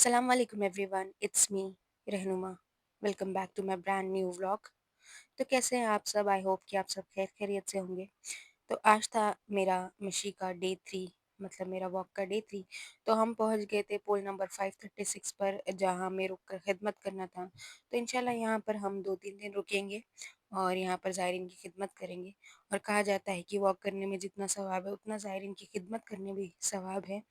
Assalamu alaikum everyone, it's me Rahnuma. Welcome back to my brand new vlog. तो कैसे हैं आप सब? आई होप कि आप सब खैर खैरियत से होंगे। तो आज था मेरा मशी का डे 3, मतलब मेरा वॉक का डे 3। तो हम पहुंच गए थे पोल नंबर 536 पर, जहां हमें रुक कर खिदमत करना था। तो इंशाल्लाह यहाँ पर हम 2-3 दिन रुकेंगे और यहाँ पर ज़ायरीन की खिदमत करेंगे। और कहा जाता है कि वॉक करने में जितना सवाब है उतना ज़ायरीन की खिदमत करने में भी सवाब है।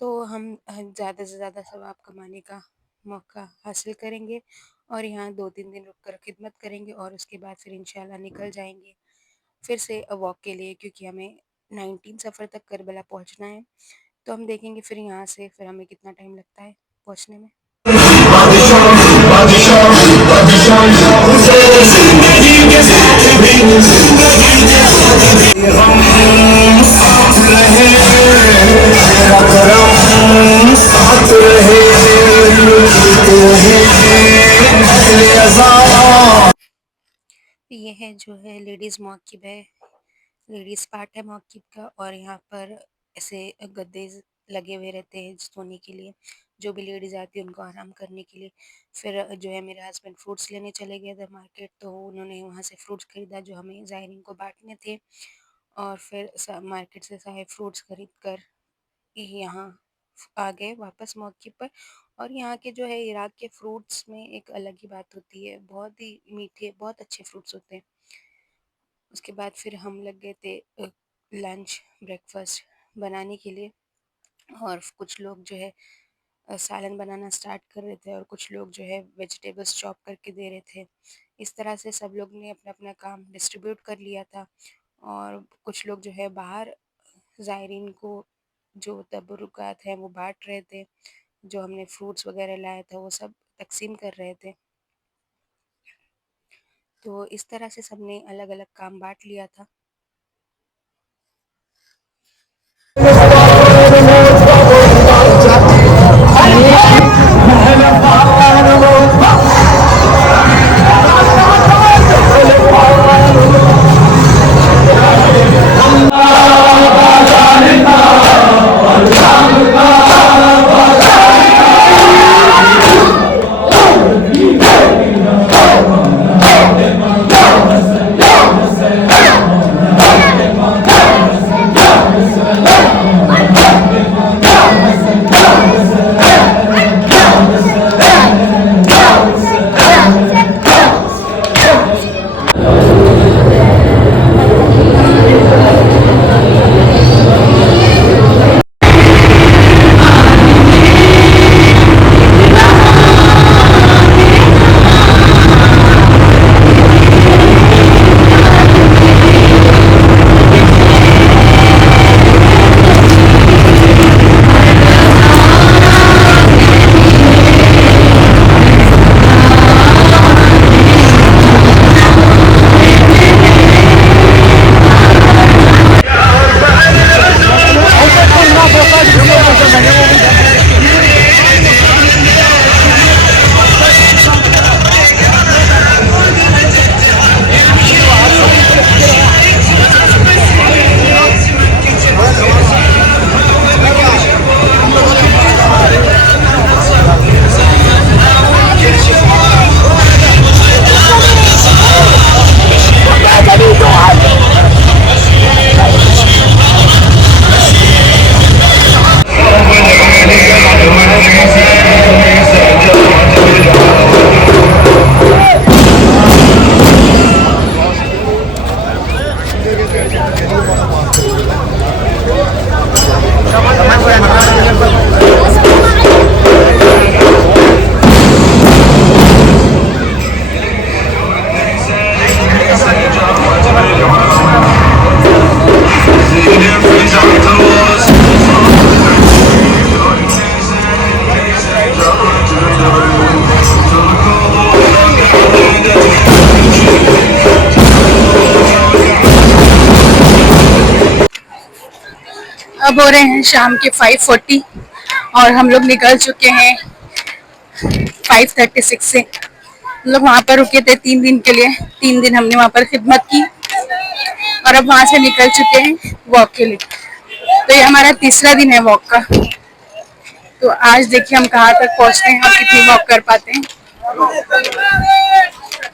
तो हम ज़्यादा से ज़्यादा सवाब कमाने का मौका हासिल करेंगे और यहाँ 2-3 दिन रुक कर खिदमत करेंगे और उसके बाद फिर इंशाल्लाह निकल जाएंगे फिर से वॉक के लिए, क्योंकि हमें 19 सफ़र तक करबला पहुँचना है। तो हम देखेंगे फिर यहाँ से फिर हमें कितना टाइम लगता है पहुँचने में। ये है जो है लेडीज़ मौकिब है, लेडीज़ पार्ट है मौकिब का। और यहाँ पर ऐसे गद्दे लगे हुए रहते हैं सोने के लिए, जो भी लेडीज़ आती है उनको आराम करने के लिए। फिर जो है मेरे हस्बैंड फ्रूट्स लेने चले गए थे मार्केट, तो उन्होंने वहाँ से फ्रूट्स खरीदा जो हमें ज़ायरीन को बांटने थे। और फिर मार्केट से सारे फ्रूट्स खरीद कर यहाँ आ गए वापस मौके पर। और यहाँ के जो है इराक के फ्रूट्स में एक अलग ही बात होती है, बहुत ही मीठे, बहुत अच्छे फ्रूट्स होते हैं। उसके बाद फिर हम लग गए थे लंच ब्रेकफास्ट बनाने के लिए। और कुछ लोग जो है सालन बनाना स्टार्ट कर रहे थे और कुछ लोग जो है वेजिटेबल्स चॉप करके दे रहे थे। इस तरह से सब लोग ने अपना अपना काम डिस्ट्रीब्यूट कर लिया था। और कुछ लोग जो है बाहर ज़ायरीन को जो तबरुकात हैं वो बांट रहे थे, जो हमने फ्रूट्स वगैरह लाया था वो सब तकसीम कर रहे थे। तो इस तरह से सबने अलग अलग काम बांट लिया था। अब हो रहे हैं शाम के 5:40 और हम लोग निकल चुके हैं 5:36 से। हम लोग वहाँ पर रुके थे 3 दिन के लिए, 3 दिन हमने वहाँ पर खिदमत की और अब वहाँ से निकल चुके हैं वॉक के लिए। तो ये हमारा तीसरा दिन है वॉक का। तो आज देखिए हम कहाँ तक पहुँचते हैं और कितनी वॉक कर पाते हैं।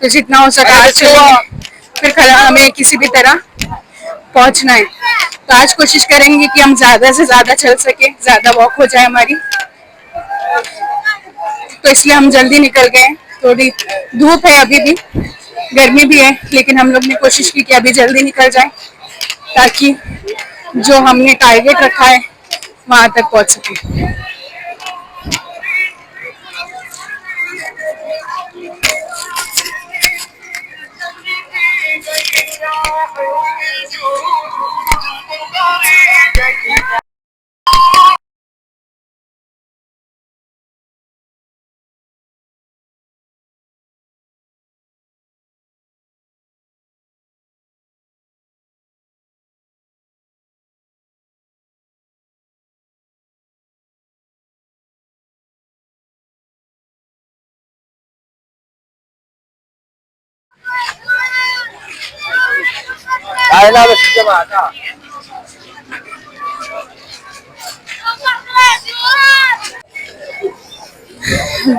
तो जितना हो सका आज चलेंगे, फिर कल हमें किसी भी तरह पहुँचना है। तो आज कोशिश करेंगे कि हम ज्यादा से ज्यादा चल सके, ज्यादा वॉक हो जाए हमारी। तो इसलिए हम जल्दी निकल गए। थोड़ी धूप है अभी भी, गर्मी भी है, लेकिन हम लोग ने कोशिश की कि अभी जल्दी निकल जाए ताकि जो हमने टारगेट रखा है वहां तक पहुंच सके।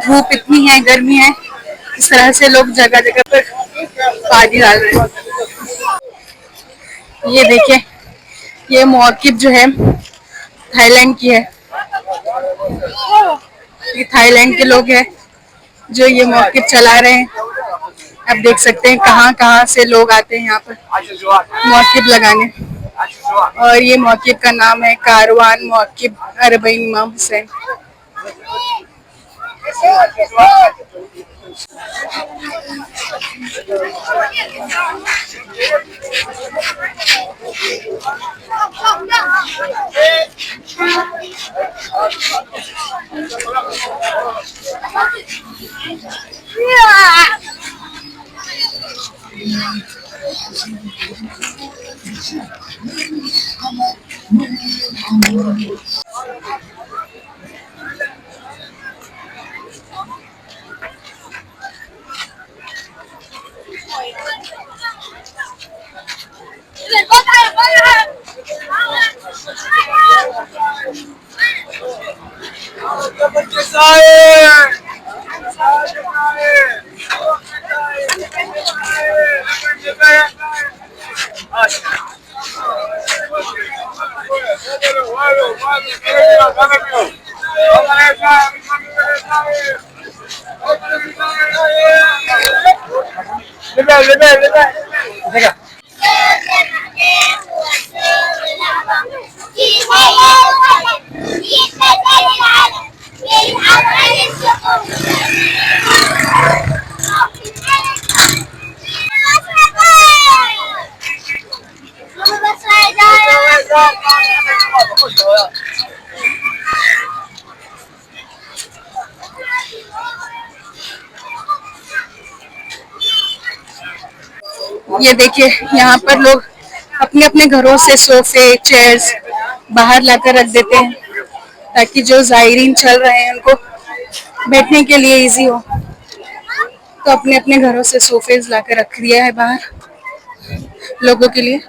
धूप इतनी है, गर्मी है, इस तरह से लोग जगह जगह पर पानी डाल रहे हैं। ये देखिए, ये मौकिब जो है थाईलैंड की है। ये थाईलैंड के लोग हैं जो ये मौकिब चला रहे हैं। आप देख सकते हैं कहाँ कहाँ से लोग आते हैं यहाँ पर मौकिब लगाने। और ये मौकिब का नाम है कारवान मौकिब अरबईन इमाम हुसैन। ये देखिए, यहाँ पर लोग अपने अपने घरों से सोफे चेयर्स बाहर लाकर रख देते हैं ताकि जो जायरीन चल रहे हैं उनको बैठने के लिए इजी हो। तो अपने अपने घरों से सोफेज लाकर रख दिया है बाहर लोगों के लिए।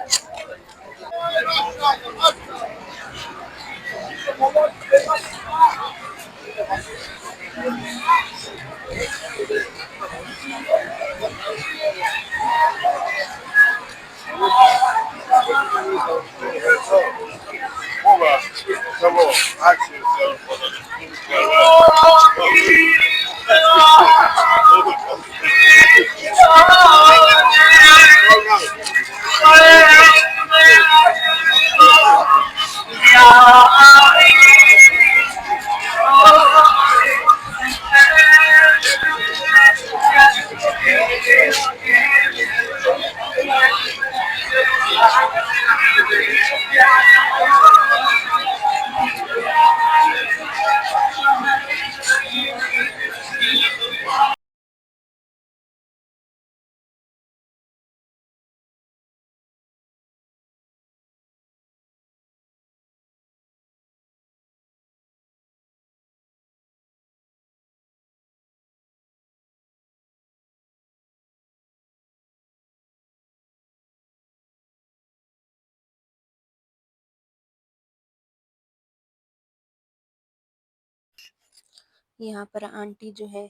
यहाँ पर आंटी जो है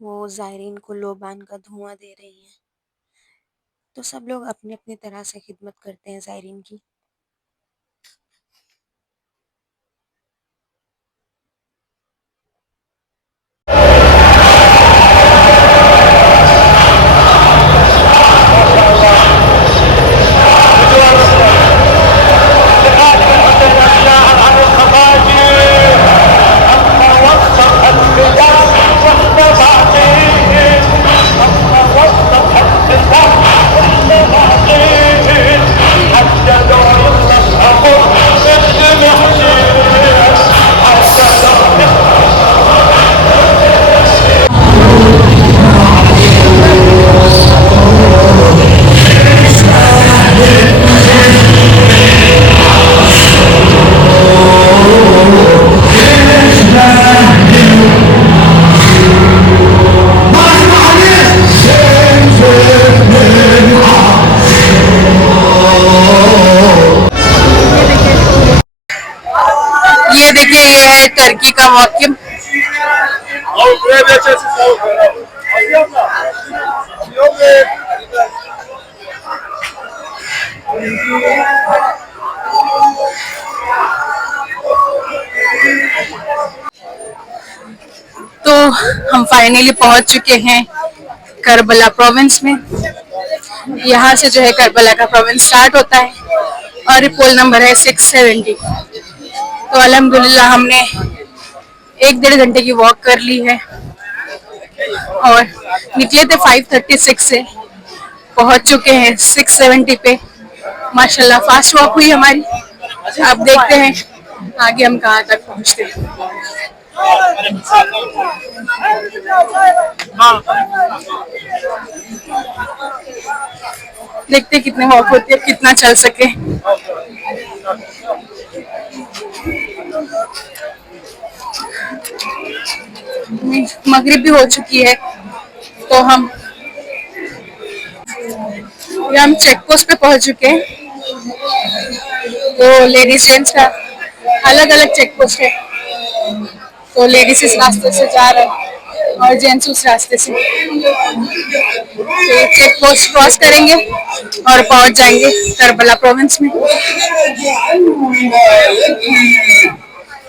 वो ज़ायरीन को लोबान का धुआँ दे रही हैं। तो सब लोग अपनी-अपनी तरह से खिदमत करते हैं ज़ायरीन की। ये देखिए, ये है टर्की का मौकिब। तो हम फाइनली पहुंच चुके हैं करबला प्रोविंस में। यहाँ से जो है करबला का प्रोविंस स्टार्ट होता है और ये पोल नंबर है 670। तो अल्हम्दुलिल्लाह हमने 1-1.5 घंटे की वॉक कर ली है और निकले थे 5:36 से, पहुंच चुके हैं 670 पे। माशाल्लाह फास्ट वॉक हुई हमारी। अब देखते हैं आगे हम कहाँ तक पहुंचते हैं। देखते कितने वॉक होती है, कितना चल सके। मगरिब भी हो चुकी है तो हम चेक पोस्ट पे पहुंच चुके हैं। तो लेडीज जेंट्स का अलग अलग चेक पोस्ट है। तो लेडीज इस रास्ते से जा रहे हैं और जेंट्स उस रास्ते से। तो चेक पोस्ट क्रॉस करेंगे और पहुंच जाएंगे करबला प्रोविंस में।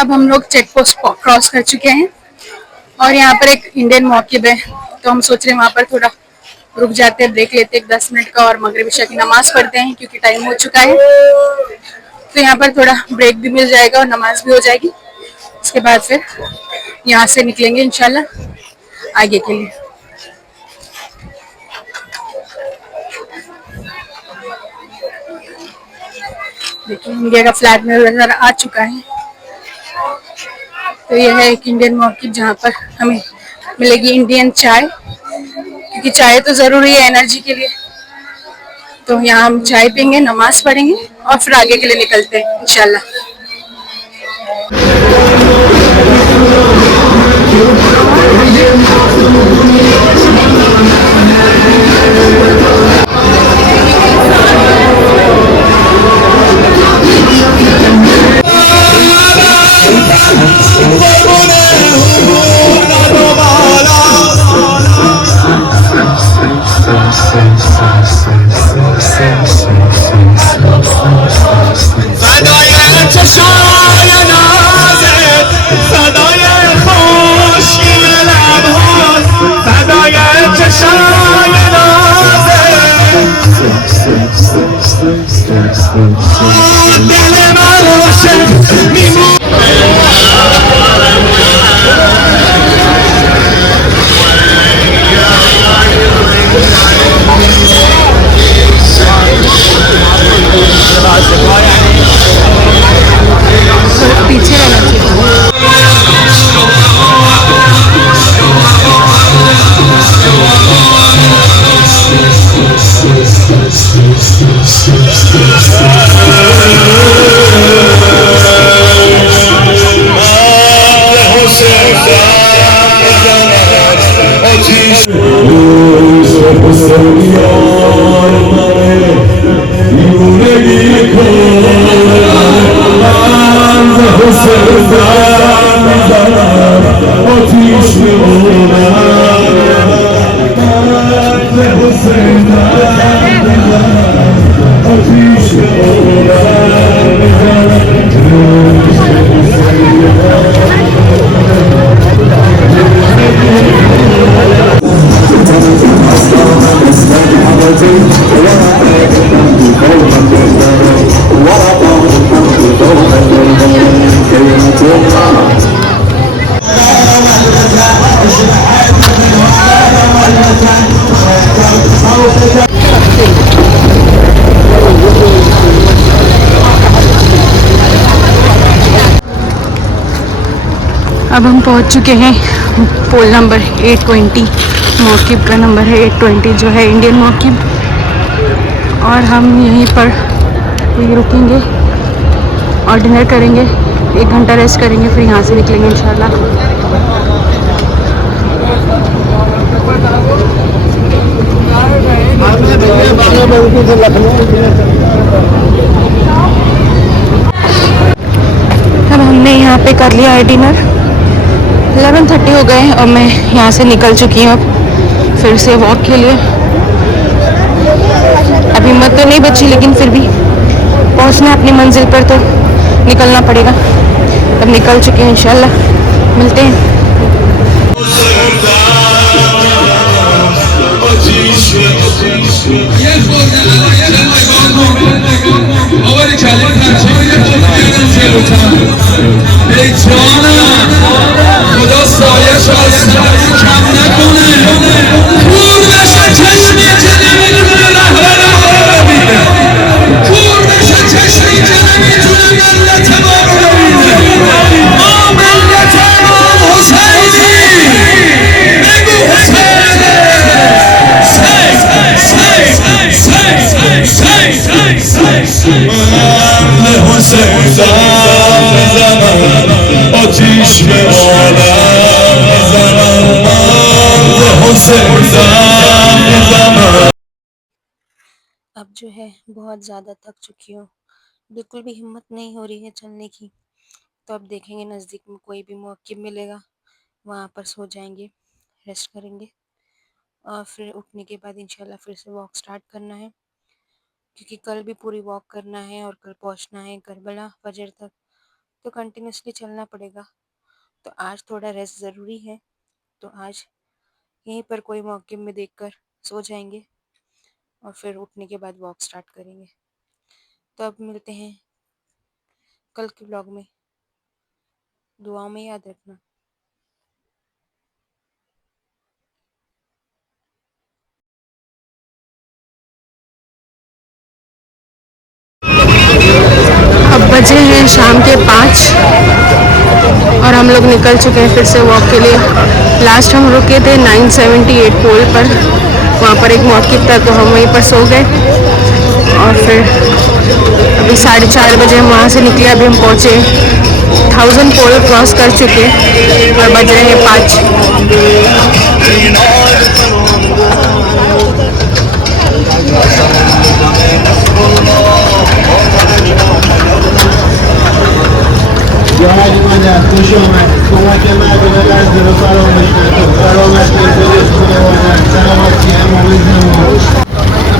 अब हम लोग चेक पोस्ट क्रॉस कर चुके हैं और यहाँ पर एक इंडियन मौकिब है। तो हम सोच रहे हैं वहाँ पर थोड़ा रुक जाते हैं, ब्रेक लेते हैं 10 मिनट का और मगरिब इशा की नमाज पढ़ते हैं क्योंकि टाइम हो चुका है। तो यहाँ पर थोड़ा ब्रेक भी मिल जाएगा और नमाज भी हो जाएगी। उसके बाद फिर यहाँ से निकलेंगे इंशाल्लाह आगे के लिए। देखिए इंडिया का फ्लैग नजर आ चुका है। तो यह है एक इंडियन मौकिब जहाँ पर हमें मिलेगी इंडियन चाय, क्योंकि चाय तो जरूरी है एनर्जी के लिए। तो यहाँ हम चाय पीएंगे, नमाज पढ़ेंगे और फिर आगे के लिए निकलते हैं इंशाल्लाह। अब हम पहुंच चुके हैं पोल नंबर 820। मौक़िफ़ का नंबर है 820 जो है इंडियन मौक़िफ़। और हम यहीं पर रुकेंगे और डिनर करेंगे, 1 घंटा रेस्ट करेंगे, फिर यहाँ से निकलेंगे इंशाल्लाह। अब हमने यहाँ पे कर लिया है डिनर, 11:30 हो गए और मैं यहाँ से निकल चुकी हूँ अब फिर से वॉक के लिए। अभी हिम्मत तो नहीं बची, लेकिन फिर भी पहुँचना अपनी मंजिल पर तो निकलना पड़ेगा। अब निकल चुके हैं, इंशाल्लाह मिलते हैं। अब जो है बहुत ज़्यादा थक चुकी हूँ, बिल्कुल भी हिम्मत नहीं हो रही है चलने की। तो अब देखेंगे नज़दीक में कोई भी मौक़िफ़ मिलेगा, वहाँ पर सो जाएंगे, रेस्ट करेंगे और फिर उठने के बाद इंशाल्लाह फिर से वॉक स्टार्ट करना है, क्योंकि कल भी पूरी वॉक करना है और कल पहुँचना है करबला फजर तक, तो कंटिन्यूसली चलना पड़ेगा। तो आज थोड़ा रेस्ट ज़रूरी है, तो आज यहीं पर कोई मौक़िफ़ में देखकर सो जाएंगे और फिर उठने के बाद वॉक स्टार्ट करेंगे। तो अब मिलते हैं कल के ब्लॉग में, दुआओं में याद रखना। अब बजे हैं शाम के 5 और हम लोग निकल चुके हैं फिर से वॉक के लिए। लास्ट हम रुके थे 978 पोल पर, वहाँ पर एक मौक़िफ़ था तो हम वहीं पर सो गए और फिर अभी 4:30 बजे हम वहाँ से निकले। अभी हम पहुँचे 1000 पोल क्रॉस कर चुके और बज रहे हैं 5।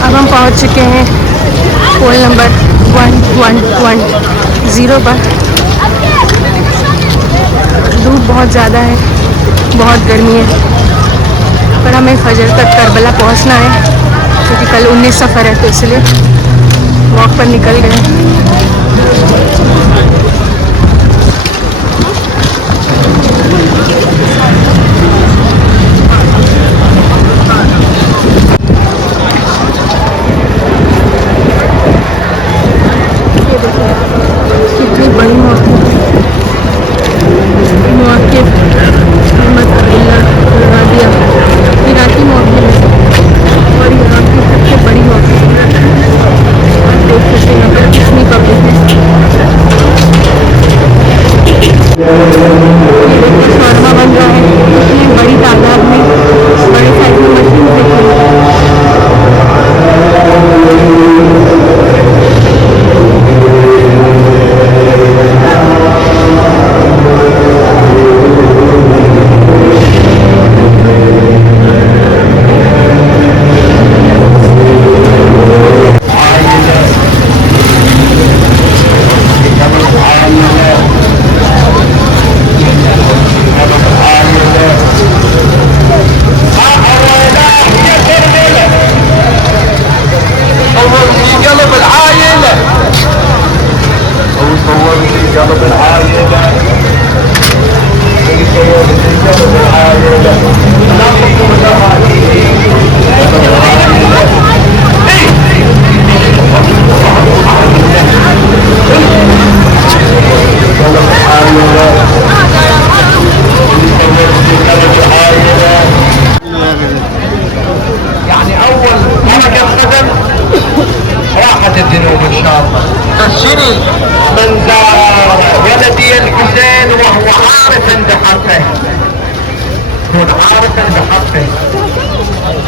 अब हम पहुंच चुके हैं पोल नंबर 1110 पर। धूप बहुत ज़्यादा है, बहुत गर्मी है, पर हमें फजर तक करबला पहुंचना है क्योंकि कल 19 सफ़र है, तो इसलिए वॉक पर निकल गए। कितनी बड़ी मौक़िफ़ हिम्मत लगा दिया, इराकी मौक़िफ़ और यहाँ की सबसे बड़ी मौक़िफ़। आप देख सकते हैं यहाँ पर कितनी पब्लिक है। ये देखिए शौरमा बन रहा है, इतनी बड़ी तादाद में, बड़े साइज में मशीन देखिए।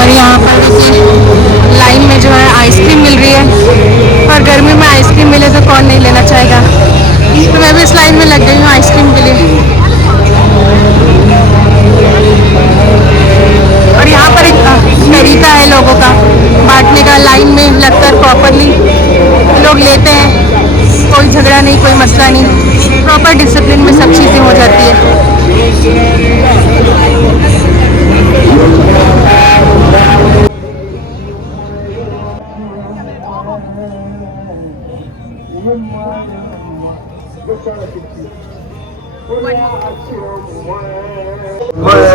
और यहाँ पर लाइन में जो है आइसक्रीम मिल रही है और गर्मी में आइसक्रीम मिले तो कौन नहीं लेना चाहेगा। तो मैं भी इस लाइन में लग गई हूँ आइसक्रीम के लिए। और यहाँ पर एक तरीका है लोगों का बांटने का, लाइन में लगकर प्रॉपरली लोग लेते हैं, कोई झगड़ा नहीं, कोई मसला नहीं, प्रॉपर डिसिप्लिन में सब चीज़ें हो जाती है।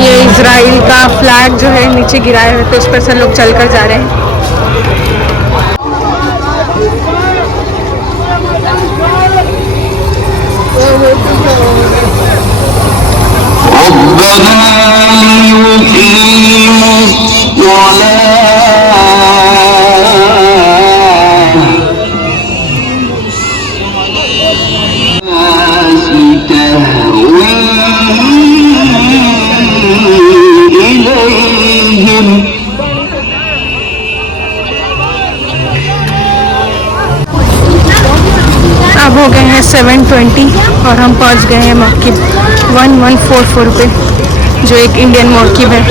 ये इजराइल का फ्लैग जो है नीचे गिराया है, तो उस पर से लोग चलकर जा रहे हैं। अब हो गए हैं 7:20 और हम पहुंच गए हैं मौकिब 1144 पे, जो एक इंडियन मौकिब है।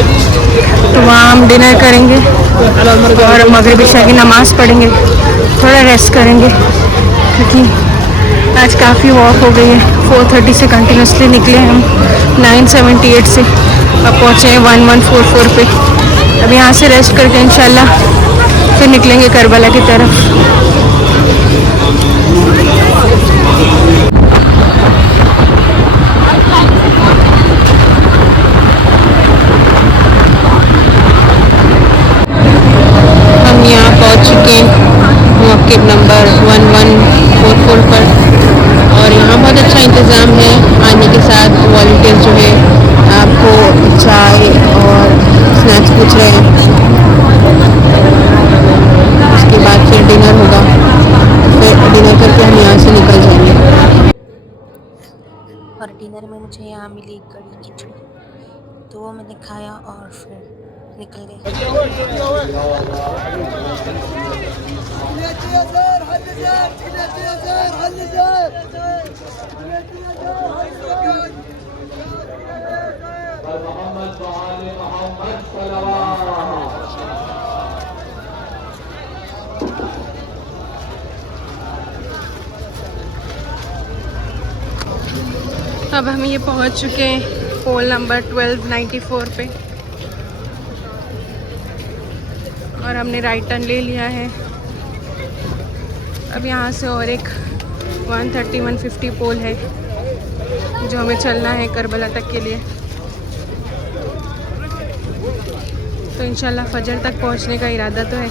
तो वहाँ हम डिनर करेंगे और मगरिब इशा की नमाज़ पढ़ेंगे, थोड़ा रेस्ट करेंगे क्योंकि आज काफ़ी वॉक हो गई है। 4:30 से कंटिन्यूसली निकले हम 978 से, अब पहुँचे हैं 1144 पे। अब यहाँ से रेस्ट करके इंशाल्लाह फिर निकलेंगे करबला की तरफ। हम यहाँ पहुँच चुके हैं मौक़िफ़ नंबर 1144 पर, और यहाँ बहुत अच्छा इंतज़ाम है। आने के साथ वॉलंटियर जो है आपको चाय और स्नैक्स पूछ रहे हैं। उसके बाद फिर डिनर होगा, फिर डिनर करके हम यहाँ से निकल जाएंगे। और डिनर में मुझे यहाँ मिली कड़ी खिचड़ी, तो वो मैंने खाया और फिर निकल गए। अब हम ये पहुंच चुके हैं पोल नंबर 1294 पे और हमने राइट टर्न ले लिया है। अब यहाँ से और एक 130-150 पोल है जो हमें चलना है करबला तक के लिए। तो इंशाल्लाह फजर तक पहुँचने का इरादा तो है।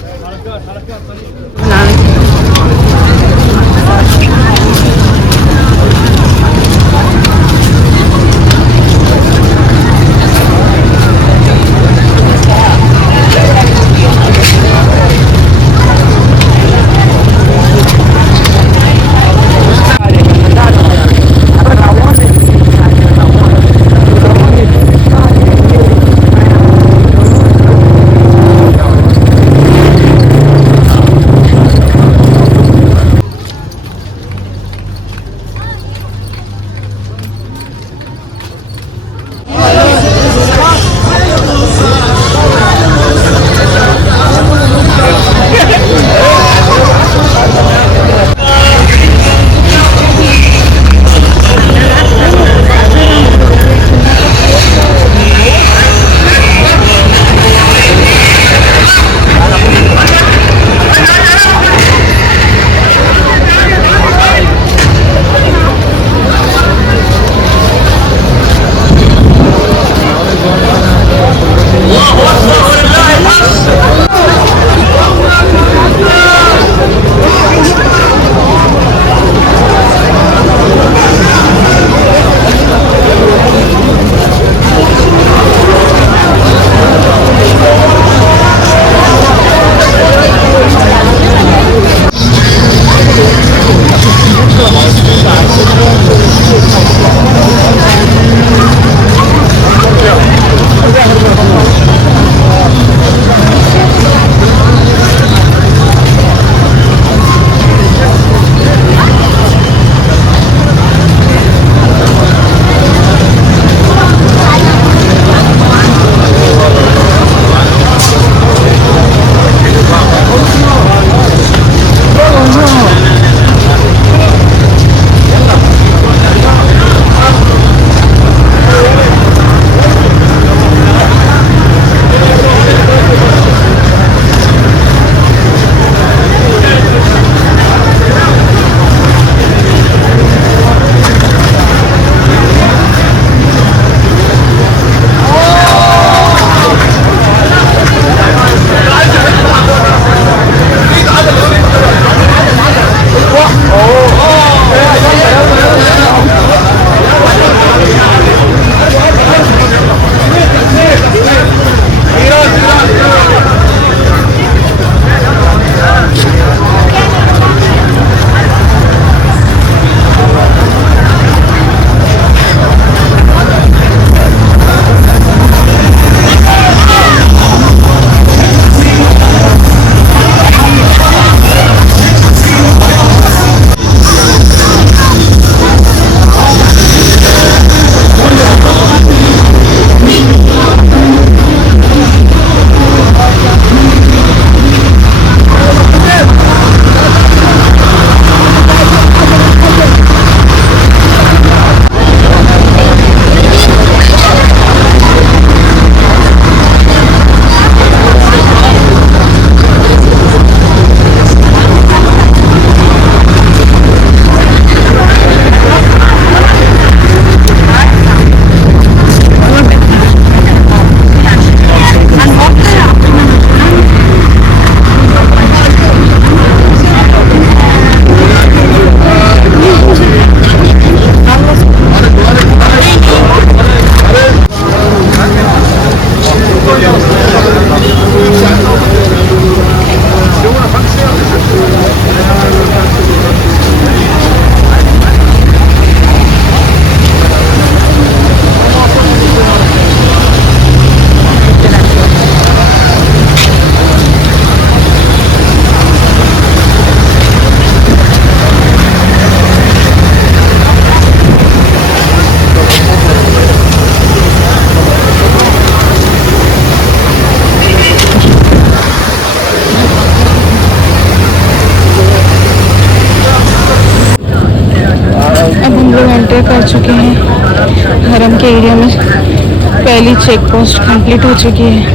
पहली चेक पोस्ट कंप्लीट हो चुकी है,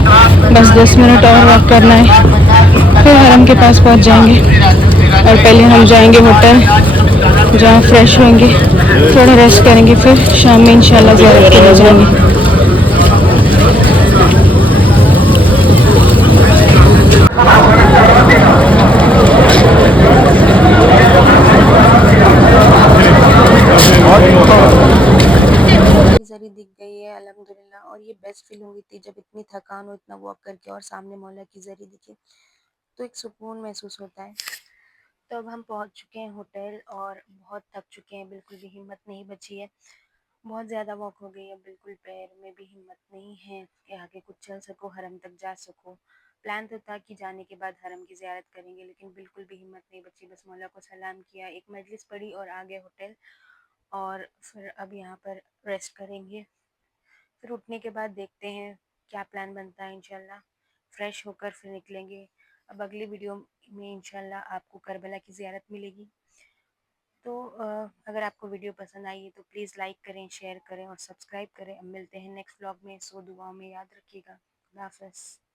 बस 10 मिनट और वॉक करना है, फिर हरम के पास पहुंच जाएंगे। और पहले हम जाएंगे होटल, जहाँ फ्रेश होंगे, थोड़ा रेस्ट करेंगे, फिर शाम में इंशाल्लाह ज़ियारत के लिए जाएंगे। ज़री दिख गई है अल्हम्दुलिल्लाह। और ये बेस्ट फील हुई थी जब इतनी थकान हो, इतना वॉक करके और सामने मौला की ज़री दिखे, तो एक सुकून महसूस होता है। तो अब हम पहुंच चुके हैं होटल और बहुत थक चुके हैं, बिल्कुल भी हिम्मत नहीं बची है। बहुत ज़्यादा वॉक हो गई है, बिल्कुल पैर में भी हिम्मत नहीं है कि आगे कुछ चल सको, हरम तक जा सको। प्लान तो था कि जाने के बाद हरम की ज़ियारत करेंगे, लेकिन बिल्कुल भी हिम्मत नहीं बची। बस मौला को सलाम किया, एक मजलिस पढ़ी और आ गए होटल। और फिर अब यहाँ पर रेस्ट करेंगे। फिर उठने के बाद देखते हैं क्या प्लान बनता है। इंशाल्लाह फ्रेश होकर फिर निकलेंगे। अब अगली वीडियो में इंशाल्लाह आपको करबला की ज़ियारत मिलेगी। तो अगर आपको वीडियो पसंद आई है तो प्लीज़ लाइक करें, शेयर करें और सब्सक्राइब करें। अब मिलते हैं नेक्स्ट व्लॉग में। सो दुआओं में याद रखिएगा। अल्लाह हाफ़िज़।